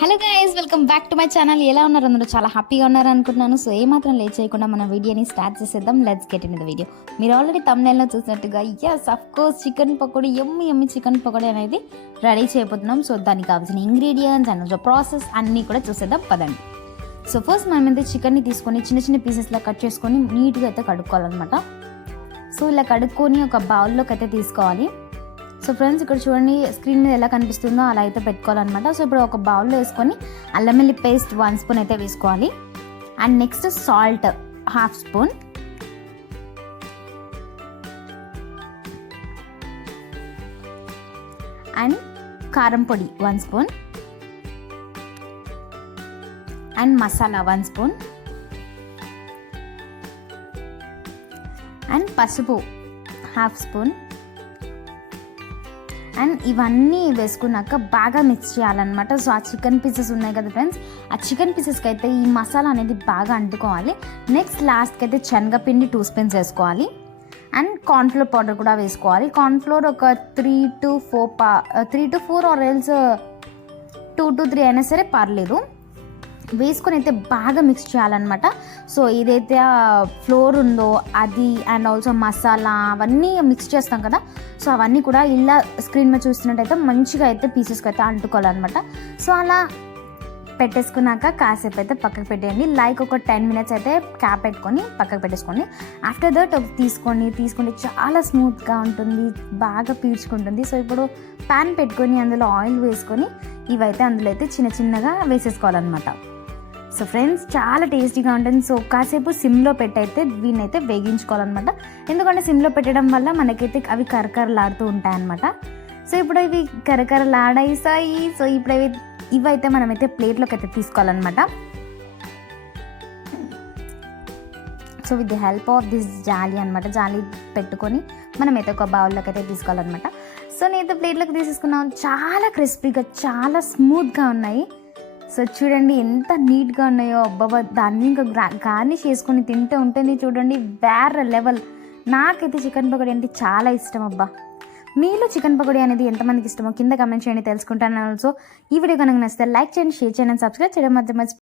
Hello guys, welcome back to my channel. ఎలా ఉన్నారు? అందరూ చాలా హ్యాపీగా ఉన్నారు అనుకుంటున్నాను. సో ఏమాత్రం లేట్ చేయకుండా మన వీడియోని స్టార్ట్ చేసేద్దాం. Let's get in the video. మీరు ఆల్రెడీ థంబ్నెయిల్లో చూసినట్టుగా yes of course chicken pakodi, yummy chicken pakodi అనేది రెడీ చేయబోతున్నాం. సో దానికి కావాల్సిన ఇంగ్రీడియంట్స్ అండ్ ప్రాసెస్ అన్నీ కూడా చూసేద్దాం పదండి. సో ఫస్ట్ మనం అయితే చికెన్ని తీసుకొని చిన్న చిన్న పీసెస్లా కట్ చేసుకొని నీట్గా అయితే కడుక్కోవాలన్నమాట. సో ఇలా కడుక్కొని ఒక బౌల్లోకి అయితే తీసుకోవాలి. సో ఫ్రెండ్స్, ఇక్కడ చూడండి స్క్రీన్ మీద ఎలా కనిపిస్తుందో అలా అయితే పెట్టుకోవాలన్నమాట. సో ఇప్పుడు ఒక బౌల్లో వేసుకొని అల్లం వెల్లుల్లి పేస్ట్ 1 స్పూన్ అయితే వేసుకోవాలి. And next salt 1/2 spoon, and కారం పొడి 1 spoon, and masala 1 spoon, and పసుపు 1/2 స్పూన్. అండ్ ఇవన్నీ వేసుకున్నాక బాగా మిక్స్ చేయాలన్నమాట. సో ఆ చికెన్ పీసెస్ ఉన్నాయి కదా ఫ్రెండ్స్, ఆ చికెన్ పీసెస్కి అయితే ఈ మసాలా అనేది బాగా అంటుకోవాలి. నెక్స్ట్ లాస్ట్కి అయితే శనగపిండి 2 స్పూన్స్ వేసుకోవాలి. అండ్ కార్న్ఫ్లోర్ పౌడర్ కూడా వేసుకోవాలి. కార్న్ఫ్లోర్ ఒక 3 to 4 ఆర్ ఎల్స్ 2 to 3 అయినా సరే పర్లేదు, వేసుకొని అయితే బాగా మిక్స్ చేయాలన్నమాట. సో ఏదైతే ఫ్లోర్ ఉందో అది అండ్ ఆల్సో మసాలా అవన్నీ మిక్స్ చేస్తాం కదా, సో అవన్నీ కూడా ఇలా స్క్రీన్ మీద చూస్తున్నట్టయితే మంచిగా అయితే పీసెస్కి అయితే అంటుకోవాలన్నమాట. సో అలా పెట్టేసుకున్నాక కాసేపు అయితే పక్కకు పెట్టేయండి. లైక్ ఒక 10 minutes అయితే క్యాప్ పెట్టుకొని పక్కకు పెట్టేసుకోండి. ఆఫ్టర్ దట్ తీసుకుంటే చాలా స్మూత్గా ఉంటుంది, బాగా పీల్చుకుంటుంది. సో ఇప్పుడు ప్యాన్ పెట్టుకొని అందులో ఆయిల్ వేసుకొని ఇవైతే అందులో అయితే చిన్న చిన్నగా వేసేసుకోవాలన్నమాట. సో ఫ్రెండ్స్, చాలా టేస్టీగా ఉంటుంది. సో కాసేపు సిమ్లో పెట్టయితే వీటిని అయితే వేగించుకోవాలన్నమాట. ఎందుకంటే సిమ్లో పెట్టడం వల్ల మనకైతే అవి కరకరలాడుతూ ఉంటాయన్నమాట. సో ఇప్పుడు ఇవి కరకరలాడాయి. సో ఇప్పుడు ఇవైతే మనమైతే ప్లేట్లోకి అయితే తీసుకోవాలన్నమాట. So with the help of this జాలి అనమాట, జాలి పెట్టుకొని మనమైతే ఒక బౌల్లోకి అయితే తీసుకోవాలన్నమాట. సో నేనైతే ప్లేట్లోకి తీసేసుకున్నాను. చాలా క్రిస్పీగా, చాలా స్మూత్గా ఉన్నాయి. సో చూడండి ఎంత నీట్గా ఉన్నాయో. అబ్బాబా, దాన్ని ఇంకా గార్నిష్ చేసుకొని తింటూ ఉంటుంది చూడండి, వేరే లెవెల్. నాకైతే చికెన్ పకోడీ అంటే చాలా ఇష్టం అబ్బా. మీలో చికెన్ పకోడీ అనేది ఎంతమందికి ఇష్టమో కింద కమెంట్ చేయండి, తెలుసుకుంటాను. ఆల్సో ఈ వీడియో కనుక నచ్చితే లైక్ చేయండి, షేర్ చేయండి, సబ్స్క్రైబ్ చేయడం మాత్రం